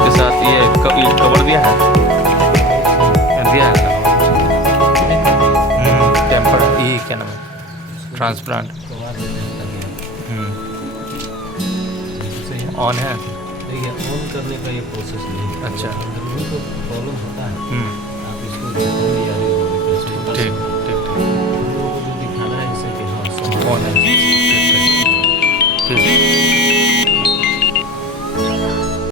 इसके साथ ये कवर दिया है, टेम्पर, ये क्या नाम है, ट्रांसप्लांट ऑन है। देखिए ऑन करने का ये प्रोसेस नहीं है। अच्छा। अगर उनको प्रॉब्लम होता है आप इसको ठीक ठीक ठीक ठीक। हम लोगों को जो दिखाना है इससे कि हाँ ऑन है।